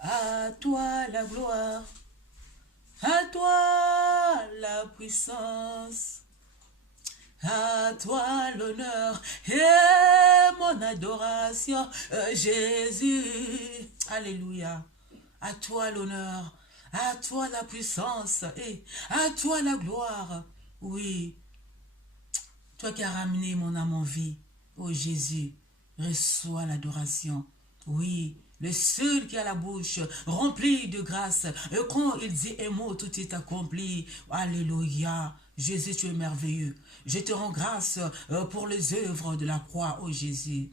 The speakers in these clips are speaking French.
À toi la gloire, à toi la puissance, à toi l'honneur et mon adoration, Jésus. Alléluia. À toi l'honneur, à toi la puissance et à toi la gloire. Oui, toi qui as ramené mon âme en vie, oh Jésus, reçois l'adoration. Oui, le seul qui a la bouche remplie de grâce, et quand il dit un mot, tout est accompli. Alléluia. Jésus, tu es merveilleux. Je te rends grâce pour les œuvres de la croix, oh Jésus.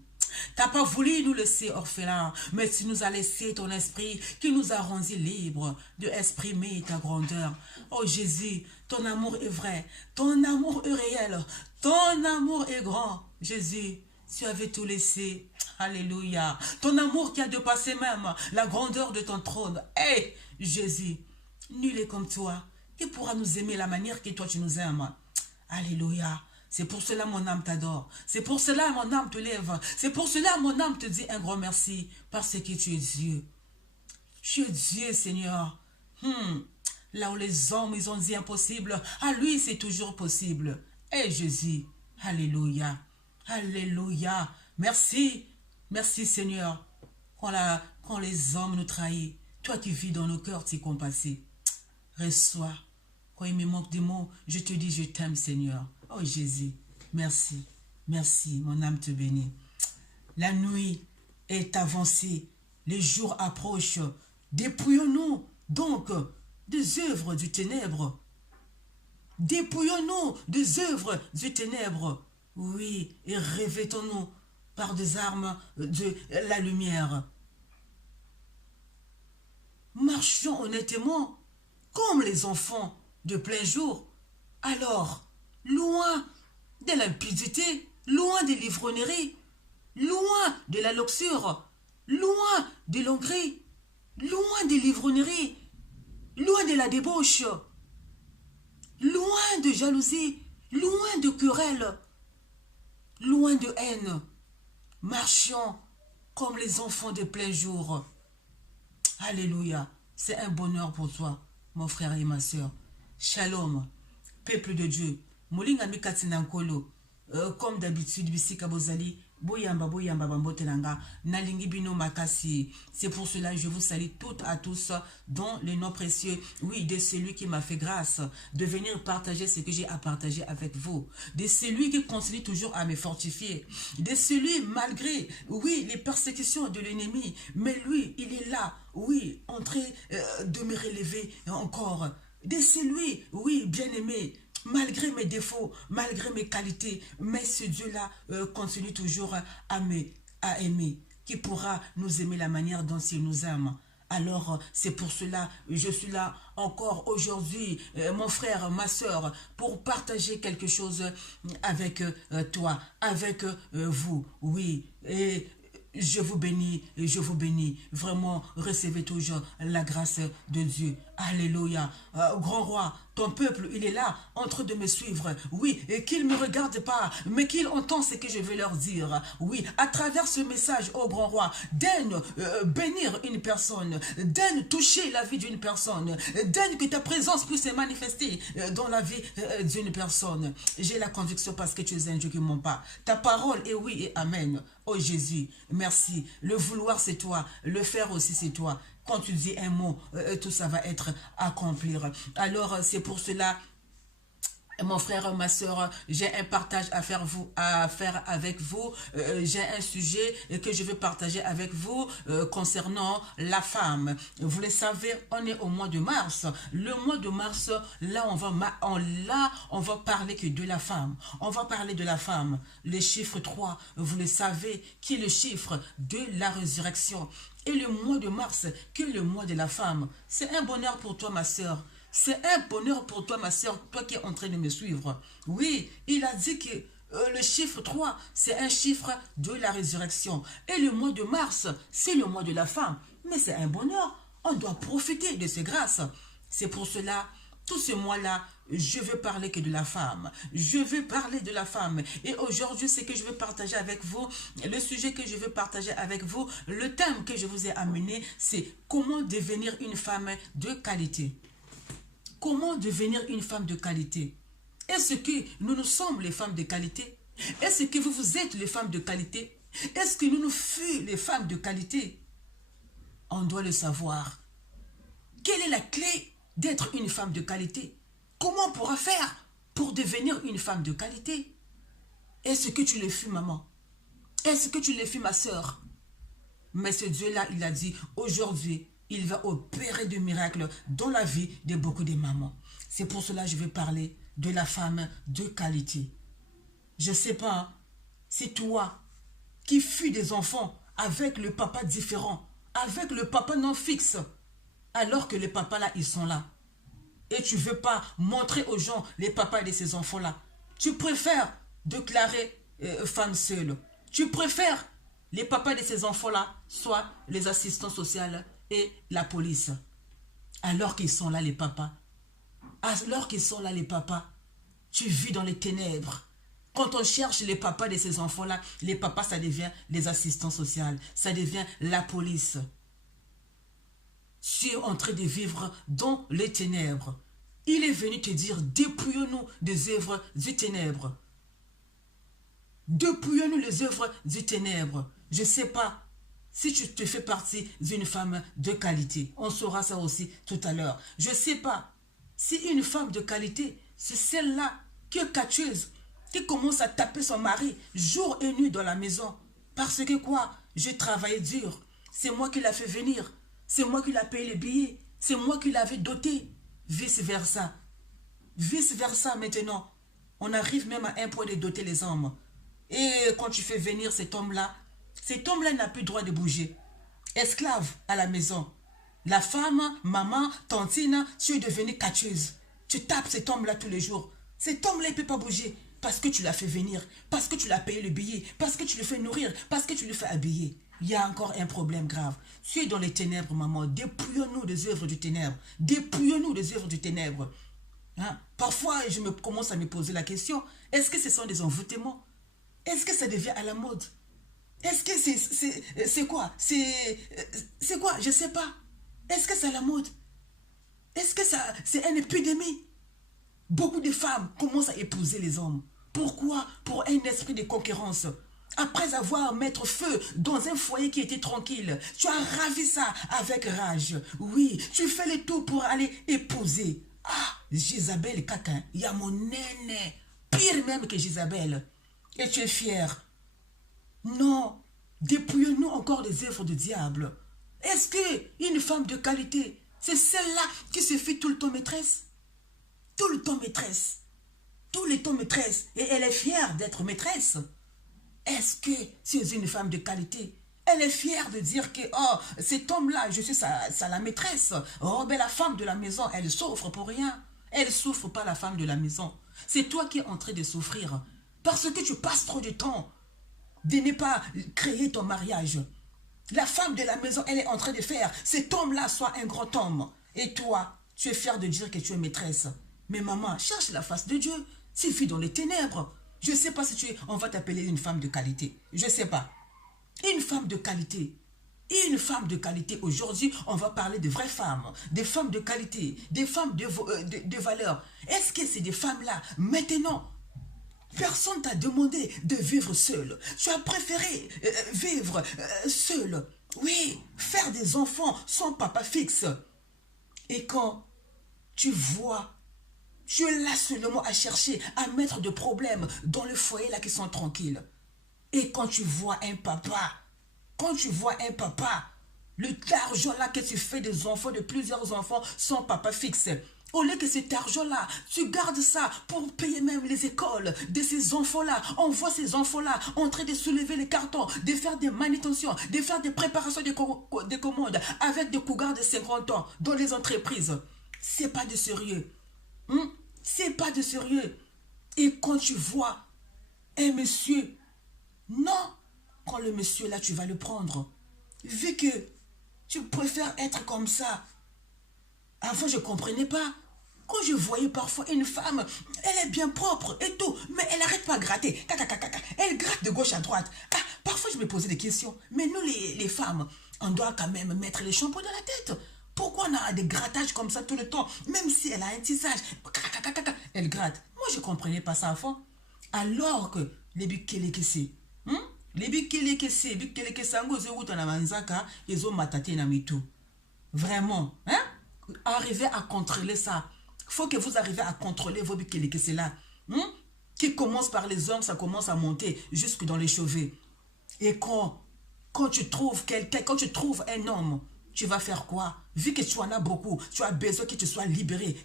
Tu n'as pas voulu nous laisser orphelins, mais tu nous as laissé ton esprit qui nous a rendus libres de exprimer ta grandeur. Oh Jésus, ton amour est vrai, ton amour est réel, ton amour est grand. Jésus, tu avais tout laissé. Alléluia. Ton amour qui a dépassé même la grandeur de ton trône. Hé, Jésus, nul est comme toi. Qui pourra nous aimer la manière que toi tu nous aimes? Alléluia. C'est pour cela mon âme t'adore. C'est pour cela mon âme te lève. C'est pour cela mon âme te dit un grand merci. Parce que tu es Dieu. Tu es Dieu, Seigneur. Là où les hommes, ils ont dit impossible, à lui, c'est toujours possible. Et Jésus, alléluia. Alléluia. Merci. Merci, Seigneur. Quand les hommes nous trahissent, toi qui vis dans nos cœurs, tu es compassé. Reçois. Quand il me manque des mots, je te dis, je t'aime, Seigneur. Oh Jésus, merci. Merci, mon âme te bénit. La nuit est avancée, les jours approchent. Dépouillons-nous donc des œuvres du ténèbre. Dépouillons-nous des œuvres du ténèbre. Oui, et revêtons-nous par des armes de la lumière. Marchons honnêtement comme les enfants de plein jour. Alors, loin de l'impudicité, loin des livrogneries, loin de la luxure, loin de l'hongrie, loin des livrogneries, loin de la débauche, loin de jalousie, loin de querelle, loin de haine. Marchons comme les enfants de plein jour. Alléluia. C'est un bonheur pour toi, mon frère et ma soeur. Shalom, peuple de Dieu. Molinga mikati nankolo. Comme d'habitude, bisika bozali. Boyamba, boyamba, bambotelanga. Nalingi bino makasi. C'est pour cela que je vous salue toutes à tous dans le nom précieux, oui, de celui qui m'a fait grâce de venir partager ce que j'ai à partager avec vous. De celui qui continue toujours à me fortifier. De celui, malgré, oui, les persécutions de l'ennemi. Mais lui, il est là, oui, en train de me relever encore. De celui, oui, bien-aimé, malgré mes défauts, malgré mes qualités, mais ce Dieu-là continue toujours à aimer, qui pourra nous aimer la manière dont il nous aime. Alors, c'est pour cela que je suis là encore aujourd'hui, mon frère, ma soeur, pour partager quelque chose avec toi, avec vous. Oui, et je vous bénis, je vous bénis. Vraiment, recevez toujours la grâce de Dieu. Alléluia. Grand roi, ton peuple, il est là, en train de me suivre. Oui, et qu'il ne me regarde pas, mais qu'il entend ce que je vais leur dire. Oui, à travers ce message, oh grand roi, daigne bénir une personne, daigne toucher la vie d'une personne, daigne que ta présence puisse se manifester dans la vie d'une personne. J'ai la conviction parce que tu es un Dieu qui ne ment pas. Ta parole est oui et amen. Oh Jésus, merci. Le vouloir, c'est toi. Le faire aussi, c'est toi. Quand tu dis un mot, tout ça va être accompli. Alors, c'est pour cela, mon frère, ma soeur, j'ai un partage à faire avec vous. J'ai un sujet que je veux partager avec vous concernant la femme. Vous le savez, on est au mois de mars. Le mois de mars, là, on va parler que de la femme. On va parler de la femme. Le chiffre 3, vous le savez, qui est le chiffre de la résurrection. Et le mois de mars, qui est le mois de la femme. C'est un bonheur pour toi, ma soeur. C'est un bonheur pour toi, ma soeur, toi qui es en train de me suivre. Oui, il a dit que le chiffre 3, c'est un chiffre de la résurrection. Et le mois de mars, c'est le mois de la femme. Mais c'est un bonheur. On doit profiter de ces grâces. C'est pour cela, tout ce mois-là, je veux parler que de la femme. Je veux parler de la femme. Et aujourd'hui, ce que je veux partager avec vous, le sujet que je veux partager avec vous, le thème que je vous ai amené, c'est comment devenir une femme de qualité. Comment devenir une femme de qualité? Est-ce que nous sommes les femmes de qualité? Est-ce que vous êtes les femmes de qualité? Est-ce que nous fûmes les femmes de qualité? On doit le savoir. Quelle est la clé d'être une femme de qualité? Comment on pourra faire pour devenir une femme de qualité? Est-ce que tu le fus, maman? Est-ce que tu le fus, ma soeur? Mais ce Dieu-là, il a dit, aujourd'hui, il va opérer de miracles dans la vie de beaucoup de mamans. C'est pour cela que je vais parler de la femme de qualité. Je ne sais pas, c'est toi qui fus des enfants avec le papa différent, avec le papa non fixe, alors que les papas là, ils sont là. Et tu ne veux pas montrer aux gens les papas de ces enfants-là. Tu préfères déclarer femme seule. Tu préfères les papas de ces enfants-là, soit les assistants sociaux et la police. Alors qu'ils sont là, les papas. Alors qu'ils sont là, les papas, tu vis dans les ténèbres. Quand on cherche les papas de ces enfants-là, les papas, ça devient les assistants sociaux. Ça devient la police. Tu es en train de vivre dans les ténèbres. Il est venu te dire, dépouillons-nous des œuvres du ténèbre. Dépouillons-nous les œuvres du ténèbre. Je ne sais pas si tu te fais partie d'une femme de qualité. On saura ça aussi tout à l'heure. Je ne sais pas si une femme de qualité, c'est celle-là qui est catcheuse, qui commence à taper son mari jour et nuit dans la maison. Parce que quoi? Je travaillais dur. C'est moi qui l'ai fait venir. C'est moi qui l'ai payé les billets. C'est moi qui l'avais doté. Vice-versa. Vice-versa maintenant. On arrive même à un point de doter les hommes. Et quand tu fais venir cet homme-là n'a plus le droit de bouger. Esclave à la maison. La femme, maman, tantine, tu es devenue catcheuse. Tu tapes cet homme-là tous les jours. Cet homme-là, il ne peut pas bouger. Parce que tu l'as fait venir. Parce que tu l'as payé le billet. Parce que tu le fais nourrir. Parce que tu le fais habiller. Il y a encore un problème grave. Tu es dans les ténèbres, maman. Dépouillons-nous des œuvres du ténèbre. Dépouillons-nous des œuvres du ténèbre. Hein? Parfois, je commence à me poser la question, est-ce que ce sont des envoûtements? Est-ce que ça devient à la mode? Est-ce que c'est quoi? C'est quoi? Je ne sais pas. Est-ce que c'est à la mode? Est-ce que c'est une épidémie? Beaucoup de femmes commencent à épouser les hommes. Pourquoi? Pour un esprit de concurrence. Après avoir mis feu dans un foyer qui était tranquille, tu as ravi ça avec rage. Oui, tu fais le tout pour aller épouser. Ah, Jézabel, caca, il y a mon néné, pire même que Jézabel. Et tu es fier. Non, dépouillons-nous encore des œuvres du diable. Est-ce qu'une femme de qualité, c'est celle-là qui se fait tout le temps maîtresse? Tout le temps maîtresse. Tout le temps maîtresse. Et elle est fière d'être maîtresse. Est-ce que c'est une femme de qualité? Elle est fière de dire que, oh, cet homme-là, je suis la maîtresse. Oh, ben la femme de la maison, elle souffre pour rien. Elle ne souffre pas, la femme de la maison. C'est toi qui es en train de souffrir. Parce que tu passes trop de temps de ne pas créer ton mariage. La femme de la maison, elle est en train de faire. Cet homme-là soit un grand homme. Et toi, tu es fière de dire que tu es maîtresse. Mais maman, cherche la face de Dieu. Tu vis dans les ténèbres. Je ne sais pas si on va t'appeler une femme de qualité. Je ne sais pas. Une femme de qualité. Une femme de qualité. Aujourd'hui, on va parler de vraies femmes. Des femmes de qualité. Des femmes de valeur. Est-ce que c'est des femmes-là? Maintenant, personne t'a demandé de vivre seule. Tu as préféré vivre seule. Oui, faire des enfants sans papa fixe. Et quand tu vois, tu es là seulement à chercher, à mettre des problèmes dans le foyer là qui sont tranquilles. Et quand tu vois un papa, l'argent là que tu fais des enfants, de plusieurs enfants sans papa fixe, au lieu que cet argent-là, tu gardes ça pour payer même les écoles de ces enfants-là. On voit ces enfants-là en train de soulever les cartons, de faire des manutentions, de faire des préparations de commandes avec des cougars de 50 ans dans les entreprises. C'est pas de sérieux. C'est pas de sérieux. Et quand tu vois un monsieur, non, quand le monsieur là, tu vas le prendre. Vu que tu préfères être comme ça. Avant, je ne comprenais pas. Quand je voyais parfois une femme, elle est bien propre et tout, mais elle n'arrête pas à gratter. Elle gratte de gauche à droite. Ah, parfois je me posais des questions. Mais nous les femmes, on doit quand même mettre les shampoings dans la tête. Pourquoi on a des grattages comme ça tout le temps? Même si elle a un tissage, elle gratte. Moi je ne comprenais pas ça avant. Alors que les bikelekese, les bikelekese, ngo zewuta na manzaka, ezo matate na mitu. Vraiment, hein? Arrivez à contrôler ça. Il faut que vous arrivez à contrôler vos bikelekese là. Qui commence par les ongles, ça commence à monter jusque dans les cheveux. Et quand tu trouves quelqu'un, quand tu trouves un homme, tu vas faire quoi? Vu que tu en as beaucoup, tu as besoin que tu sois libéré,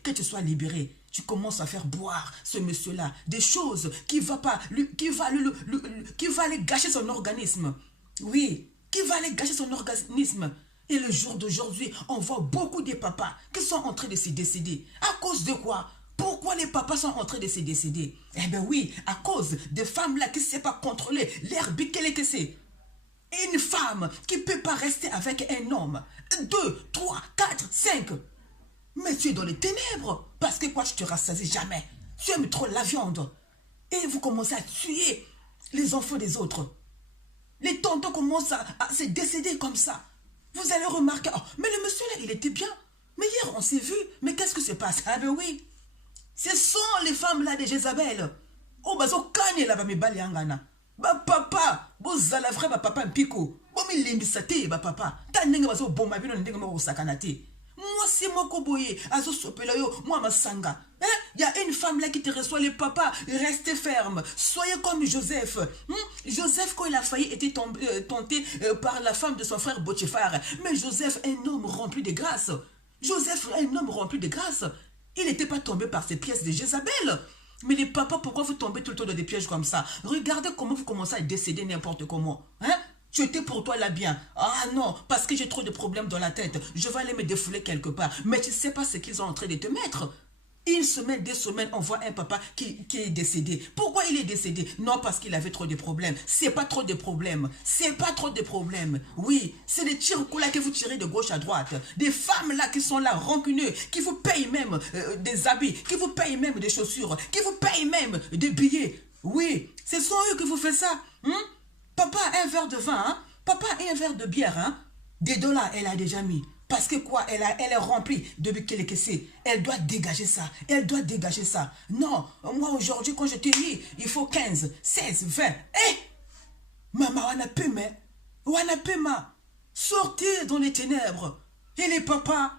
Tu commences à faire boire ce monsieur-là des choses qui va pas, qui va aller gâcher son organisme. Oui, qui va aller gâcher son organisme. Et le jour d'aujourd'hui, on voit beaucoup de papas qui sont en train de se décéder. À cause de quoi? Pourquoi les papas sont en train de se décéder? Eh bien oui, à cause des femmes-là qui ne savent pas contrôler l'air bikelekese. Une femme qui ne peut pas rester avec un homme. 2, 3, 4, 5. Mais tu es dans les ténèbres. Parce que quoi, tu te rassasies jamais. Tu aimes trop la viande. Et vous commencez à tuer les enfants des autres. Les tontons commencent à se décéder comme ça. Vous allez remarquer, oh, mais le monsieur là, il était bien. Mais hier, on s'est vu. Mais qu'est-ce que se passe? Ah ben oui. Ce sont les femmes là de Jézabel. Oh, bazo kanye là, me bali angana. Ba papa, bozala vrai ba papa mpiko. Bo mi limbisa te ba papa. Ta ndenge bazo bomba bino ndenge mo sakana te. Moi c'est moko boye, azo sopela yo, moi masanga. Hein? Il y a une femme là qui te reçoit les papas, restez ferme. Soyez comme Joseph. Joseph, quand il a failli été tenté par la femme de son frère Potiphar. Mais Joseph, un homme rempli de grâce. Joseph, un homme rempli de grâce. Il n'était pas tombé par ces pièces de Jézabel. Mais les papas, pourquoi vous tombez tout le temps dans des pièges comme ça? Regardez comment vous commencez à décéder n'importe comment. Hein? Tu étais pour toi là bien. Ah non, parce que j'ai trop de problèmes dans la tête. Je vais aller me défouler quelque part. Mais tu ne sais pas ce qu'ils sont en train de te mettre. Une semaine, 2 semaines, on voit un papa qui est décédé. Pourquoi il est décédé? Non, parce qu'il avait trop de problèmes. C'est pas trop de problèmes. C'est pas trop de problèmes. Oui, c'est des tirs là que vous tirez de gauche à droite. Des femmes là qui sont là, rancuneux, qui vous payent même des habits, qui vous payent même des chaussures, qui vous payent même des billets. Oui, ce sont eux qui vous font ça. Papa a un verre de vin, hein? Papa a un verre de bière, hein? Des dollars, elle a déjà mis. Parce que quoi, elle est remplie de bikelekese. Elle doit dégager ça. Elle doit dégager ça. Non, moi aujourd'hui, quand je te dis, il faut 15, 16, 20. Eh! Maman, Wanapema. Sortez dans les ténèbres. Et les papas,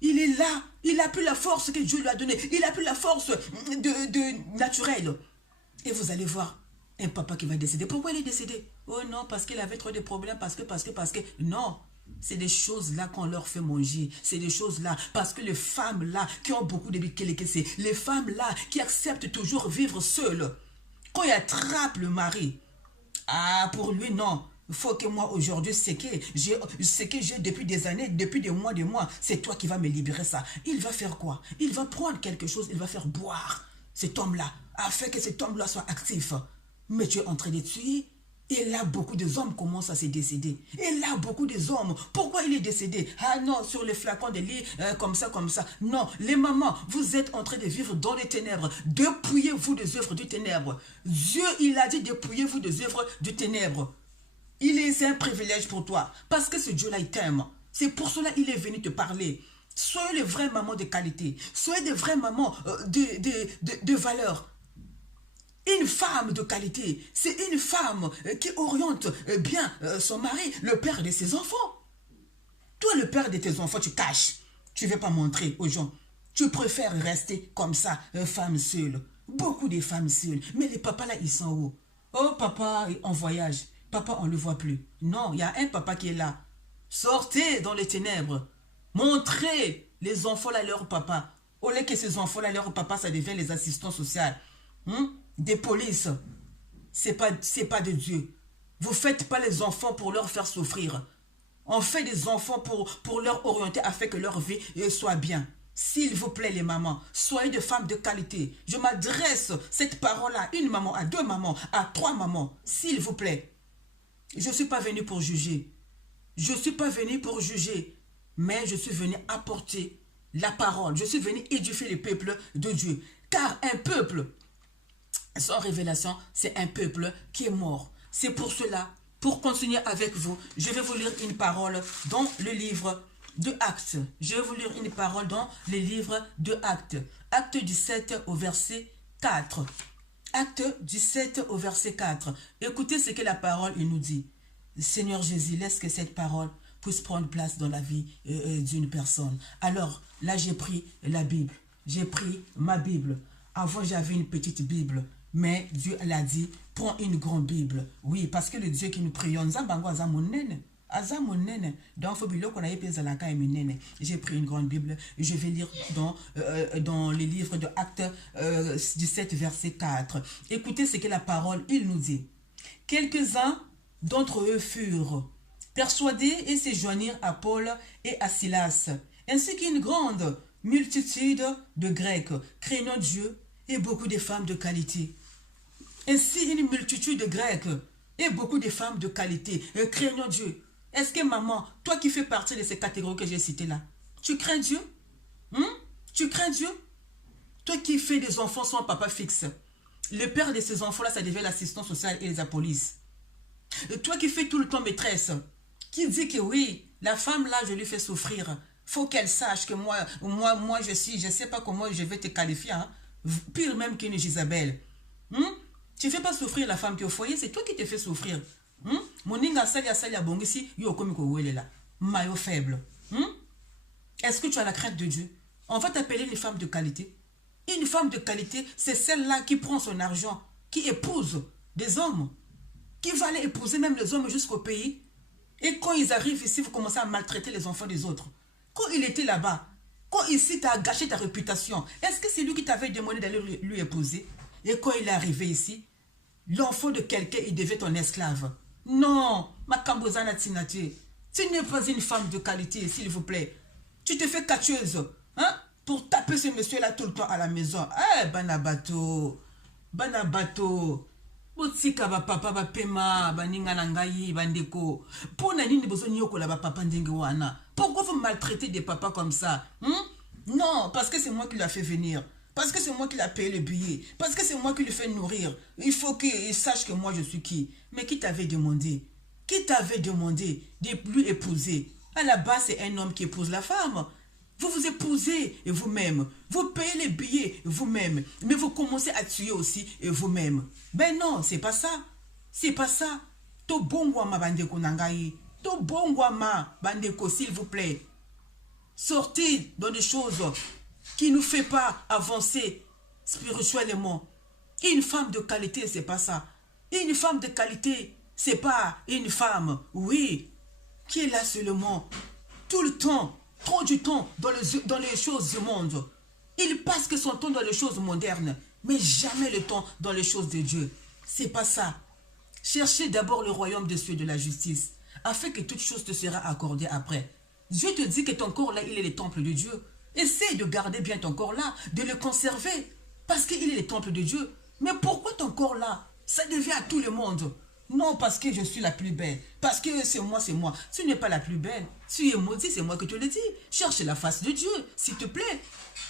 il est là. Il n'a plus la force que Dieu lui a donnée. Il n'a plus la force de naturelle. Et vous allez voir un papa qui va décéder. Pourquoi il est décédé? Oh non, parce qu'il avait trop de problèmes. Parce que. Non. C'est des choses-là qu'on leur fait manger. C'est des choses-là. Parce que les femmes-là qui ont beaucoup de bikelekese, les femmes-là qui acceptent toujours vivre seules, quand il attrape le mari, ah, pour lui, non. Il faut que moi, aujourd'hui, ce que j'ai depuis des années, depuis des mois, c'est toi qui vas me libérer ça. Il va faire quoi? Il va prendre quelque chose, il va faire boire cet homme-là, afin que cet homme-là soit actif. Mais tu es en train de tuer. Et là, beaucoup des hommes commencent à se décéder. Et là, beaucoup des hommes, pourquoi il est décédé? Ah non, sur les flacons de lit, comme ça. Non, les mamans, vous êtes en train de vivre dans les ténèbres. Dépouillez-vous des œuvres du ténèbre. Dieu, il a dit dépouillez-vous des œuvres du ténèbre. C'est un privilège pour toi. Parce que ce Dieu-là, il t'aime. C'est pour cela qu'il est venu te parler. Soyez les vraies mamans de qualité. Soyez des vraies mamans de valeur. Une femme de qualité, c'est une femme qui oriente bien son mari, le père de ses enfants. Toi, le père de tes enfants, tu caches. Tu ne veux pas montrer aux gens. Tu préfères rester comme ça, femme seule. Beaucoup de femmes seules. Mais les papas là, ils sont où? Oh, papa en voyage. Papa, on ne le voit plus. Non, il y a un papa qui est là. Sortez dans les ténèbres. Montrez les enfants là, leur papa. Au lieu que ces enfants là, leur papa, ça devient les assistants sociaux. Des polices, c'est pas de Dieu. Vous ne faites pas les enfants pour leur faire souffrir. On fait des enfants pour leur orienter afin que leur vie soit bien. S'il vous plaît les mamans, soyez des femmes de qualité. Je m'adresse cette parole à une maman, à 2 mamans, à 3 mamans. S'il vous plaît. Je ne suis pas venue pour juger. Je ne suis pas venue pour juger. Mais je suis venue apporter la parole. Je suis venu édifier le peuple de Dieu. Car un peuple, sans révélation, c'est un peuple qui est mort. C'est pour cela, pour continuer avec vous, je vais vous lire une parole dans le livre de Actes. Je vais vous lire une parole dans le livre de Actes. Acte 17 au verset 4. Acte 17 au verset 4. Écoutez ce que la parole il nous dit. Seigneur Jésus, laisse que cette parole puisse prendre place dans la vie d'une personne. Alors, là, j'ai pris la Bible. J'ai pris ma Bible. Avant, j'avais une petite Bible. Mais Dieu l'a dit, prends une grande Bible. Oui, parce que le Dieu qui nous prions, j'ai pris une grande Bible. Je vais lire dans les livres de Actes 17, verset 4. Écoutez ce que la parole, il nous dit. Quelques-uns d'entre eux furent persuadés et se joignirent à Paul et à Silas, ainsi qu'une grande multitude de Grecs, craignant Dieu, et beaucoup de femmes de qualité. Ainsi, une multitude de Grecs et beaucoup de femmes de qualité, craignant Dieu. Est-ce que maman, toi qui fais partie de ces catégories que j'ai citées là, tu crains Dieu? Tu crains Dieu? Toi qui fais des enfants sans papa fixe, le père de ces enfants-là, ça devait l'assistance sociale et la police. Et toi qui fais tout le temps maîtresse, qui dit que oui, la femme là, je lui fais souffrir. Faut qu'elle sache que moi je sais pas comment je vais te qualifier, hein. Pire même qu'une Isabelle. Tu ne fais pas souffrir la femme qui est au foyer, c'est toi qui te fais souffrir. Moninga salia bongisi, yo komiko welela. Maillot faible. Est-ce que tu as la crainte de Dieu? On va t'appeler une femme de qualité. Une femme de qualité, c'est celle-là qui prend son argent, qui épouse des hommes, qui va aller épouser même les hommes jusqu'au pays. Et quand ils arrivent ici, vous commencez à maltraiter les enfants des autres. Quand il était là-bas, quand ici, tu as gâché ta réputation, est-ce que c'est lui qui t'avait demandé d'aller lui épouser? Et quand il est arrivé ici, l'enfant de quelqu'un, il devait ton esclave. Non, ma Kambozana Tinati, tu n'es pas une femme de qualité, s'il vous plaît. Tu te fais catcheuse, hein, pour taper ce monsieur-là tout le temps à la maison. Eh, Banabato, Banabato. Botsika ba papa ba pema ba ninga na ngai bandeko. Pona nini besoin yoko la ba papa ndenge wana? Pourquoi vous maltraitez des papas comme ça? Non, parce que c'est moi qui l'a fait venir. Parce que c'est moi qui l'a payé le billet. Parce que c'est moi qui le fais nourrir. Il faut qu'il sache que moi je suis qui. Mais qui t'avait demandé? Qui t'avait demandé de lui épouser? À la base, c'est un homme qui épouse la femme. Vous vous épousez vous-même. Vous payez les billets vous-même. Mais vous commencez à tuer aussi vous-même. Ben non, c'est pas ça. C'est pas ça. To bongwama bandeko nangai. To bongwama bandeko, s'il vous plaît. Sortez dans des choses qui ne nous font pas avancer spirituellement. Une femme de qualité, c'est pas ça. Une femme de qualité, c'est pas une femme, oui, qui est là seulement, tout le temps, trop du temps dans les choses du monde. Il passe que son temps dans les choses modernes, mais jamais le temps dans les choses de Dieu. C'est pas ça. Cherchez d'abord le royaume des cieux et de la justice, afin que toute chose te sera accordée après. Dieu te dit que ton corps là, il est le temple de Dieu. Essaye de garder bien ton corps là, de le conserver, parce qu'il est le temple de Dieu. Mais pourquoi ton corps là, ça devient à tout le monde? Non, parce que je suis la plus belle. Parce que c'est moi, c'est moi. Tu n'es pas la plus belle. Tu es maudit, c'est moi qui te le dis. Cherche la face de Dieu, s'il te plaît.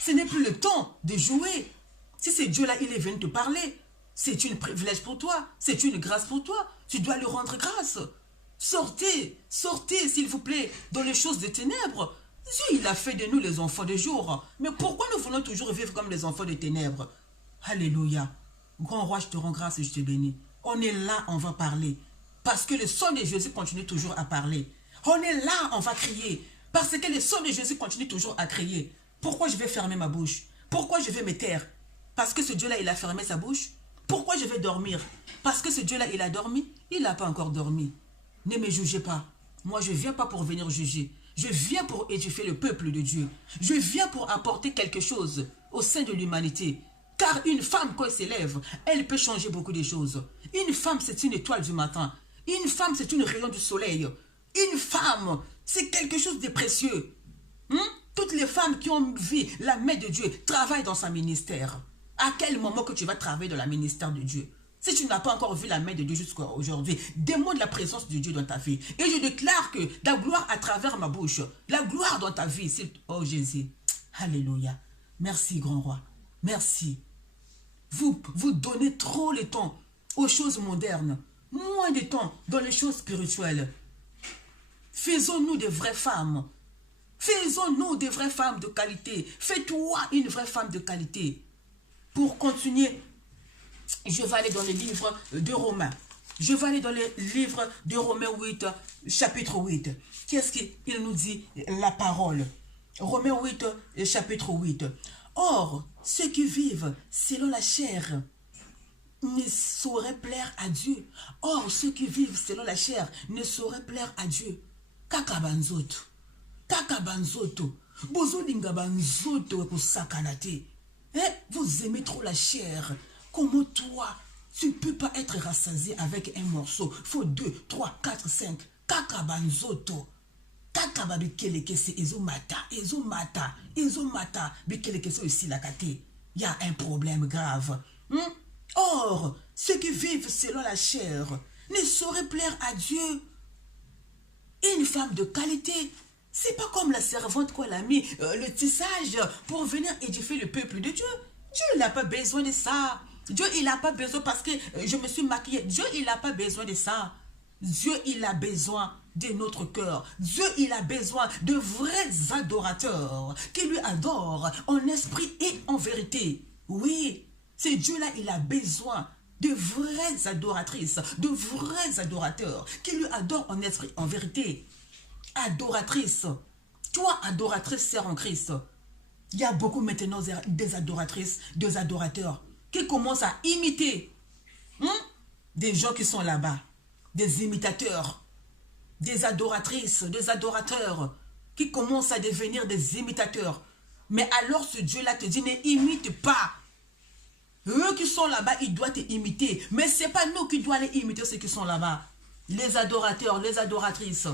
Ce n'est plus le temps de jouer. Si c'est Dieu là, il est venu te parler. C'est un privilège pour toi. C'est une grâce pour toi. Tu dois lui rendre grâce. Sortez, sortez, s'il vous plaît, dans les choses des ténèbres. Dieu, il a fait de nous les enfants de jour. Mais pourquoi nous voulons toujours vivre comme les enfants des ténèbres? Alléluia. Grand roi, je te rends grâce et je te bénis. On est là, on va parler. Parce que le son de Jésus continue toujours à parler. On est là, on va crier. Parce que le son de Jésus continue toujours à crier. Pourquoi je vais fermer ma bouche? Pourquoi je vais me taire? Parce que ce Dieu-là, il a fermé sa bouche. Pourquoi je vais dormir? Parce que ce Dieu-là, il a dormi. Il n'a pas encore dormi. Ne me jugez pas. Moi, je ne viens pas pour venir juger. Je viens pour édifier le peuple de Dieu. Je viens pour apporter quelque chose au sein de l'humanité. Car une femme, quand elle s'élève, elle peut changer beaucoup de choses. Une femme, c'est une étoile du matin. Une femme, c'est une rayon du soleil. Une femme, c'est quelque chose de précieux. Toutes les femmes qui ont vu la main de Dieu travaillent dans son ministère. À quel moment que tu vas travailler dans le ministère de Dieu? Si tu n'as pas encore vu la main de Dieu jusqu'à aujourd'hui, demande la présence de Dieu dans ta vie. Et je déclare que la gloire à travers ma bouche, la gloire dans ta vie, oh Jésus. Alléluia. Merci, grand roi. Merci. Vous donnez trop le temps aux choses modernes, moins de temps dans les choses spirituelles. Faisons-nous des vraies femmes. Faisons-nous des vraies femmes de qualité. Fais-toi une vraie femme de qualité. Pour continuer, je vais aller dans les livres de Romains. Je vais aller dans les livres de Romains 8, chapitre 8. Qu'est-ce qu'il nous dit, la parole? Romains 8, chapitre 8. Or, ceux qui vivent selon la chair ne sauraient plaire à Dieu. Or, ceux qui vivent selon la chair ne sauraient plaire à Dieu. Kakabanzoto. Kakabanzoto. Bozolinga banzoto kusakanate. Vous aimez trop la chair. Comment toi, tu ne peux pas être rassasié avec un morceau? Il faut 2, 3, 4, 5. Kakabanzoto. Kakaba bikelekese ezomata. Bikelekese aussi la kate. Il y a un problème grave. Or, ceux qui vivent selon la chair ne sauraient plaire à Dieu. Une femme de qualité, c'est pas comme la servante qu'on a mis le tissage pour venir édifier le peuple de Dieu. Dieu, il n'a pas besoin de ça. Dieu, il n'a pas besoin parce que je me suis maquillée. Dieu, il n'a pas besoin de ça. Dieu, il a besoin de notre cœur. Dieu, il a besoin de vrais adorateurs qui lui adorent en esprit et en vérité. Oui, c'est Dieu-là, il a besoin de vraies adoratrices, de vrais adorateurs qui lui adorent en esprit, en vérité. Adoratrice. Toi, adoratrice, sœur en Christ. Il y a beaucoup maintenant des adoratrices, des adorateurs qui commencent à imiter des gens qui sont là-bas, des imitateurs, des adoratrices, des adorateurs qui commencent à devenir des imitateurs. Mais alors ce Dieu-là te dit, ne imite pas. Eux qui sont là-bas, ils doivent te imiter. Mais ce n'est pas nous qui doivons les imiter, ceux qui sont là-bas. Les adorateurs, les adoratrices.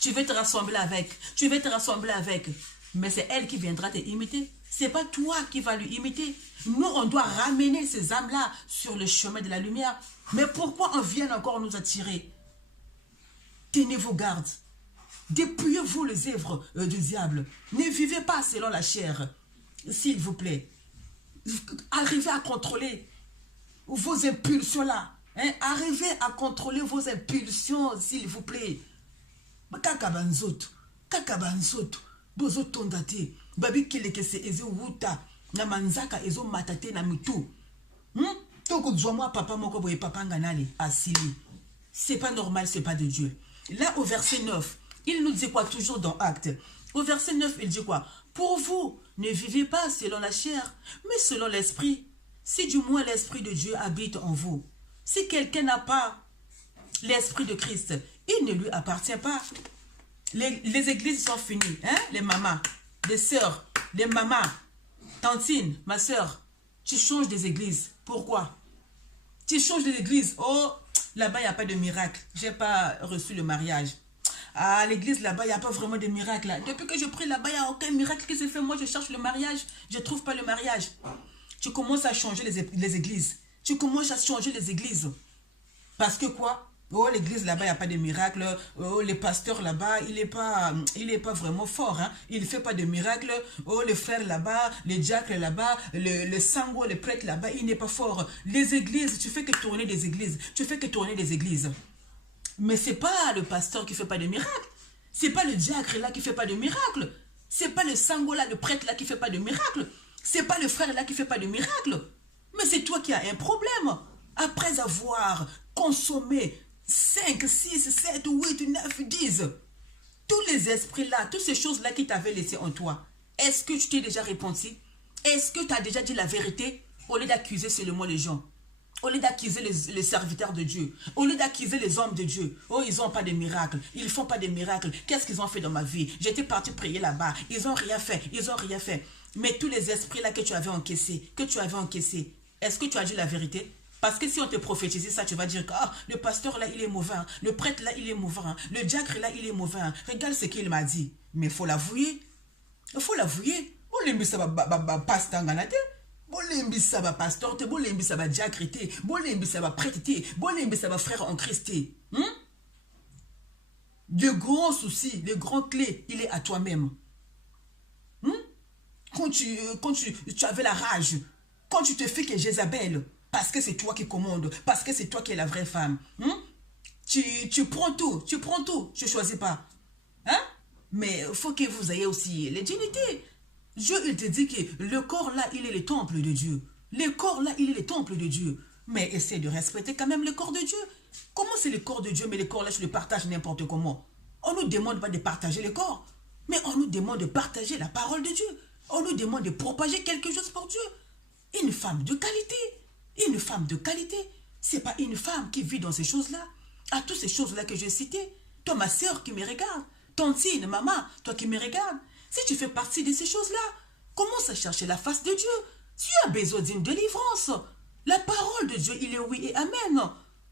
Tu veux te rassembler avec. Tu veux te rassembler avec. Mais c'est elle qui viendra te imiter. Ce n'est pas toi qui vas lui imiter. Nous, on doit ramener ces âmes-là sur le chemin de la lumière. Mais pourquoi on vient encore nous attirer? Tenez vos gardes. Dépouillez-vous les œuvres du diable. Ne vivez pas selon la chair. S'il vous plaît. Arrivez à contrôler vos impulsions là. Arrivez à contrôler vos impulsions, s'il vous plaît. Kakabanzoto. Kakabanzoto. Bozo tondate. Babi kelekese eze wuta. Na manzaka ezo matate na mitu. Toko dzomwa papa moko boye papa nganali. Asili. C'est pas normal, c'est pas de Dieu. Là, au verset 9, il nous dit quoi? Toujours dans Actes. Au verset 9, il dit quoi? Pour vous, ne vivez pas selon la chair, mais selon l'esprit. Si du moins l'esprit de Dieu habite en vous. Si quelqu'un n'a pas l'esprit de Christ, il ne lui appartient pas. Les églises sont finies. Les mamas, les sœurs, les mamas, tantine, ma sœur, tu changes des églises. Pourquoi? Tu changes des églises. Oh, là-bas, il n'y a pas de miracle. Je n'ai pas reçu le mariage. À l'église, là-bas, il n'y a pas vraiment de miracle. Depuis que je prie là-bas, il n'y a aucun miracle qui se fait. Moi, je cherche le mariage. Je ne trouve pas le mariage. Tu commences à changer les églises. Tu commences à changer les églises. Parce que quoi? Oh, l'église là-bas, il n'y a pas de miracle. Oh, les pasteurs là-bas, il n'est pas vraiment fort. Il ne fait pas de miracle. Oh, les frères là-bas, les diacres là-bas, le sango, les prêtres là-bas, il n'est pas fort. Les églises, tu fais que tourner des églises. Tu fais que tourner des églises. Mais ce n'est pas le pasteur qui ne fait pas de miracle. Ce n'est pas le diacre là qui ne fait pas de miracle. Ce n'est pas le sango là, le prêtre là qui ne fait pas de miracle. Ce n'est pas le frère là qui ne fait pas de miracle. Mais c'est toi qui as un problème. Après avoir consommé 5, 6, 7, 8, 9, 10. Tous les esprits-là, toutes ces choses-là qui t'avaient laissé en toi, est-ce que tu t'es déjà repenti? Est-ce que tu as déjà dit la vérité au lieu d'accuser seulement les gens? Au lieu d'accuser les serviteurs de Dieu, au lieu d'accuser les hommes de Dieu, oh, ils n'ont pas de miracles, ils ne font pas de miracles. Qu'est-ce qu'ils ont fait dans ma vie? J'étais parti prier là-bas, ils n'ont rien fait, ils n'ont rien fait. Mais tous les esprits-là que tu avais encaissés, est-ce que tu as dit la vérité? Parce que si on te prophétise ça, tu vas dire que le pasteur là, il est mauvais. Le prêtre là, il est mauvais. Le diacre là, il est mauvais. Regarde ce qu'il m'a dit. Mais il faut l'avouer. Il faut l'avouer. Bolembi ça va pasteur ganate. Bolembi ça va pasteur. Bolembi ça va diacre. Bolembi ça va prêtre. Bolembi ça va frère en Christ. Le grand souci, le grand clé, il est à toi-même. tu avais la rage, quand tu te fais que Jézabel, parce que c'est toi qui commandes, parce que c'est toi qui es la vraie femme, tu prends tout, tu ne choisis pas. Hein? Mais il faut que vous ayez aussi les dignités. Dieu, il te dit que le corps là, il est le temple de Dieu. Le corps là, il est le temple de Dieu. Mais essaie de respecter quand même le corps de Dieu. Comment c'est le corps de Dieu, mais le corps là, tu le partages n'importe comment? On ne nous demande pas de partager le corps, mais on nous demande de partager la parole de Dieu. On nous demande de propager quelque chose pour Dieu. Une femme de qualité. Une femme de qualité. Ce n'est pas une femme qui vit dans ces choses-là. À toutes ces choses-là que j'ai citées. Toi, ma soeur qui me regarde. Tantine, maman, toi qui me regardes. Si tu fais partie de ces choses-là, commence à chercher la face de Dieu. Tu as besoin d'une délivrance. La parole de Dieu, il est oui et amen.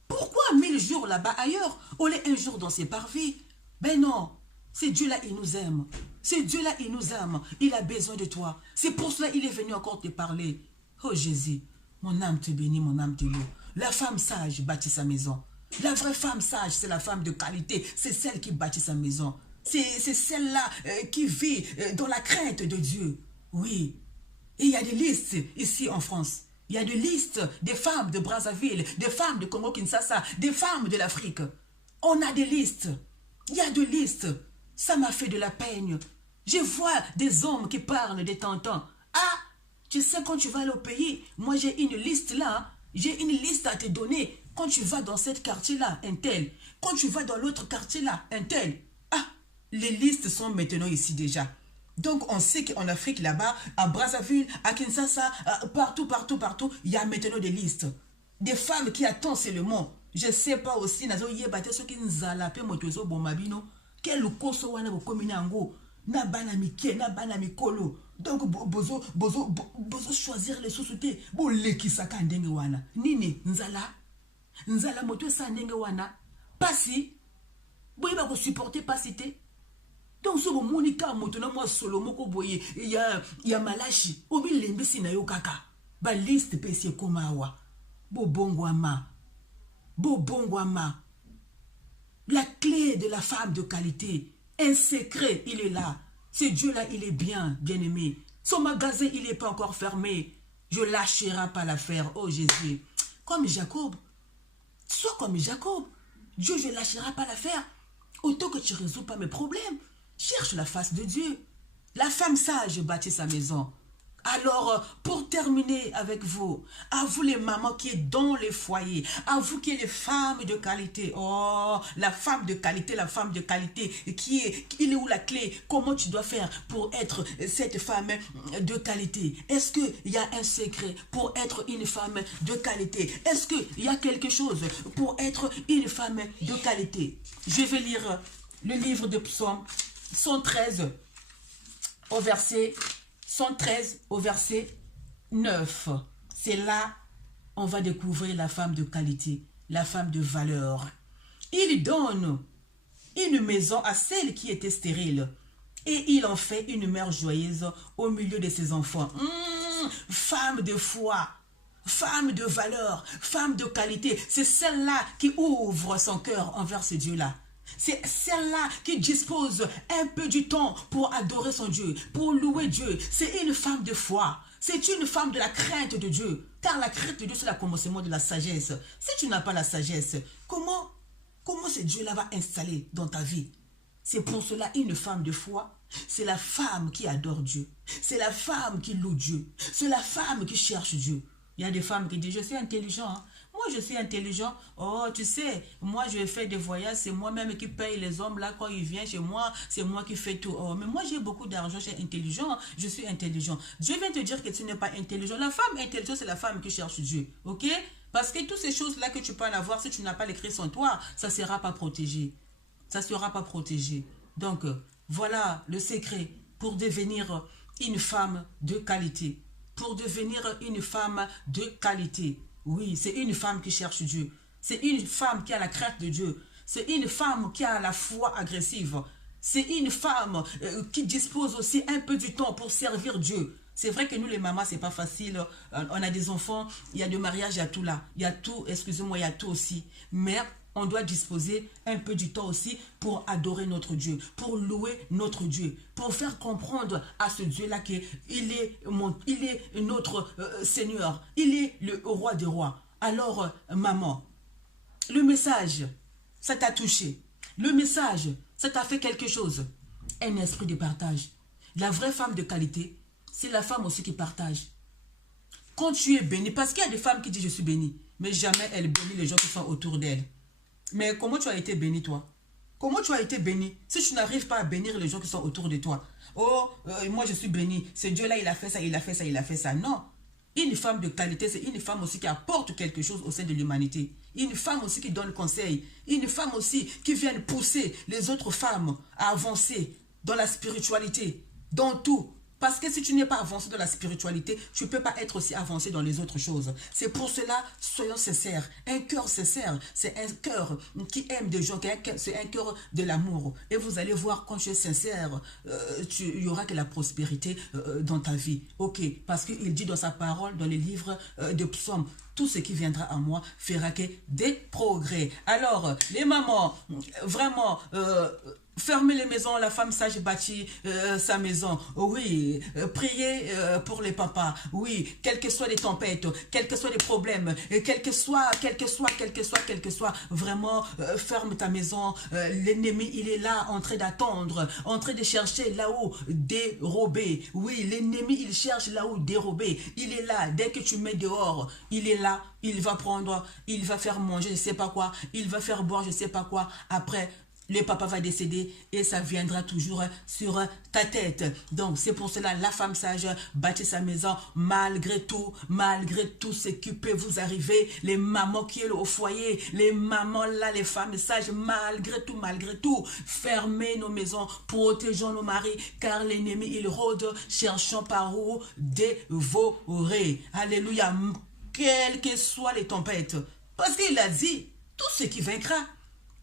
Pourquoi 1000 jours là-bas ailleurs, au lieu un jour dans ses parvis? Ben non, c'est Dieu-là, il nous aime. C'est Dieu-là, il nous aime. Il a besoin de toi. C'est pour cela qu'il est venu encore te parler. Oh Jésus, mon âme te bénit, mon âme te loue. La femme sage bâtit sa maison. La vraie femme sage, c'est la femme de qualité. C'est celle qui bâtit sa maison. C'est celle-là qui vit dans la crainte de Dieu. Oui. Et il y a des listes ici en France. Il y a des listes des femmes de Brazzaville, des femmes de Congo-Kinshasa, des femmes de l'Afrique. On a des listes. Il y a des listes. Ça m'a fait de la peine. Je vois des hommes qui parlent de temps. Ah, tu sais, quand tu vas aller au pays, moi j'ai une liste là. Hein. J'ai une liste à te donner. Quand tu vas dans cette quartier-là, un tel. Quand tu vas dans l'autre quartier-là, un tel. Ah, les listes sont maintenant ici déjà. Donc, on sait qu'en Afrique, là-bas, à Brazzaville, à Kinshasa, partout, il y a maintenant des listes. Des femmes qui attendent seulement. Je ne sais pas aussi, quel koso wana bokomi nango na bana mike na bana mikolo donc bozo choisir les sociétés bo lekisaka ndenge wana nini nzala moto sa ndenge wana pasi boyeba ko supporter pasité donc so monika moto na moi solo moko boye ya malashi obi lembisi na yo kaka ba liste pesi komawa bo bongwama la clé de la femme de qualité, un secret, il est là. Ce Dieu-là, il est bien aimé. Son magasin, il n'est pas encore fermé. Je ne lâcherai pas l'affaire. Oh Jésus. Comme Jacob. Sois comme Jacob. Dieu, je ne lâcherai pas l'affaire. Autant que tu ne résous pas mes problèmes. Cherche la face de Dieu. La femme sage bâtit sa maison. Alors, pour terminer avec vous, à vous les mamans qui êtes dans les foyers, à vous qui êtes les femmes de qualité, oh, la femme de qualité, il est où la clé? Comment tu dois faire pour être cette femme de qualité? Est-ce qu'il y a un secret pour être une femme de qualité? Est-ce qu'il y a quelque chose pour être une femme de qualité? Je vais lire le livre de Psaume 113 au verset 113 au verset 9. C'est là on va découvrir la femme de qualité, la femme de valeur. Il donne une maison à celle qui était stérile et il en fait une mère joyeuse au milieu de ses enfants. Femme de foi, femme de valeur, femme de qualité, c'est celle-là qui ouvre son cœur envers ce Dieu-là. C'est celle-là qui dispose un peu du temps pour adorer son Dieu, pour louer Dieu. C'est une femme de foi. C'est une femme de la crainte de Dieu. Car la crainte de Dieu, c'est le commencement de la sagesse. Si tu n'as pas la sagesse, comment ce Dieu-là va installer dans ta vie? C'est pour cela une femme de foi. C'est la femme qui adore Dieu. C'est la femme qui loue Dieu. C'est la femme qui cherche Dieu. Il y a des femmes qui disent, je suis intelligent, hein. Moi, je suis intelligent. Oh, tu sais, moi, je fais des voyages. C'est moi-même qui paye les hommes là quand ils viennent chez moi. C'est moi qui fais tout. Oh, mais moi, j'ai beaucoup d'argent. Je suis intelligent. Je suis intelligent. Je viens te dire que tu n'es pas intelligent. La femme intelligente, c'est la femme qui cherche Dieu. Ok? Parce que toutes ces choses-là que tu peux en avoir, si tu n'as pas les Christ en toi, ça ne sera pas protégé. Ça ne sera pas protégé. Donc, voilà le secret pour devenir une femme de qualité. Pour devenir une femme de qualité. Oui, c'est une femme qui cherche Dieu. C'est une femme qui a la crainte de Dieu. C'est une femme qui a la foi agressive. C'est une femme qui dispose aussi un peu du temps pour servir Dieu. C'est vrai que nous les mamans, c'est pas facile. On a des enfants, il y a des mariages, il y a tout là. Il y a tout, excusez-moi, il y a tout aussi. Mais on doit disposer un peu du temps aussi pour adorer notre Dieu, pour louer notre Dieu, pour faire comprendre à ce Dieu-là qu'il est, il est notre Seigneur, il est le roi des rois. Alors, maman, le message, ça t'a touché. Le message, ça t'a fait quelque chose. Un esprit de partage. La vraie femme de qualité, c'est la femme aussi qui partage. Quand tu es béni, parce qu'il y a des femmes qui disent je suis bénie, mais jamais elle bénit les gens qui sont autour d'elle. Mais comment tu as été béni, toi? Comment tu as été béni si tu n'arrives pas à bénir les gens qui sont autour de toi? Oh, moi je suis béni. Ce Dieu-là, il a fait ça, il a fait ça, il a fait ça. Non. Une femme de qualité, c'est une femme aussi qui apporte quelque chose au sein de l'humanité. Une femme aussi qui donne conseil. Une femme aussi qui vient pousser les autres femmes à avancer dans la spiritualité, dans tout. Parce que si tu n'es pas avancé dans la spiritualité, tu ne peux pas être aussi avancé dans les autres choses. C'est pour cela, soyons sincères. Un cœur sincère, c'est un cœur qui aime des gens, c'est un cœur de l'amour. Et vous allez voir, quand tu es sincère, il y aura que la prospérité dans ta vie. Ok, parce qu'il dit dans sa parole, dans les livres de psaumes, tout ce qui viendra à moi fera que des progrès. Alors, les mamans, vraiment... fermez les maisons, la femme sage bâtit sa maison. Oui, priez pour les papas. Oui, quelles que soient les tempêtes, quels que soient les problèmes, quel que soit, vraiment, ferme ta maison. L'ennemi, il est là, en train d'attendre, en train de chercher là-haut, dérober. Oui, l'ennemi, il cherche là-haut, dérober. Il est là, dès que tu mets dehors, il est là, il va prendre, il va faire manger, je ne sais pas quoi, il va faire boire, je ne sais pas quoi. Après, le papa va décéder et ça viendra toujours sur ta tête. Donc, c'est pour cela, la femme sage bâtit sa maison malgré tout ce qui peut vous arriver. Les mamans qui sont au foyer, les mamans là, les femmes sages, malgré tout, fermez nos maisons, protégeons nos maris, car l'ennemi, il rôde, cherchant par où dévorer. Alléluia. Quelles que soient les tempêtes. Parce qu'il a dit, tout ce qui vaincra,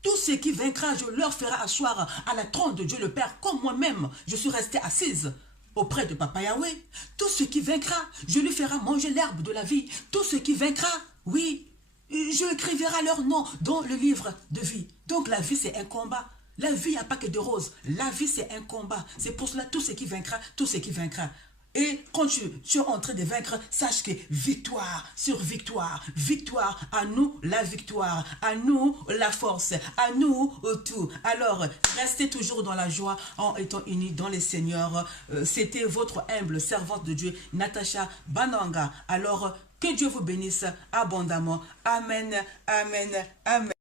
je leur ferai asseoir à la trône de Dieu le Père, comme moi-même, je suis restée assise auprès de Papa Yahweh. Tout ce qui vaincra, je lui ferai manger l'herbe de la vie. Tout ce qui vaincra, oui, je écrirai leur nom dans le livre de vie. Donc la vie, c'est un combat. La vie, il n'y a pas que de roses. La vie, c'est un combat. C'est pour cela, tout ce qui vaincra. Et quand tu es en train de vaincre, sache que victoire sur victoire, victoire, à nous la victoire, à nous la force, à nous tout. Alors, restez toujours dans la joie en étant unis dans les Seigneurs. C'était votre humble servante de Dieu, Natacha Bananga. Alors, que Dieu vous bénisse abondamment. Amen, amen, amen.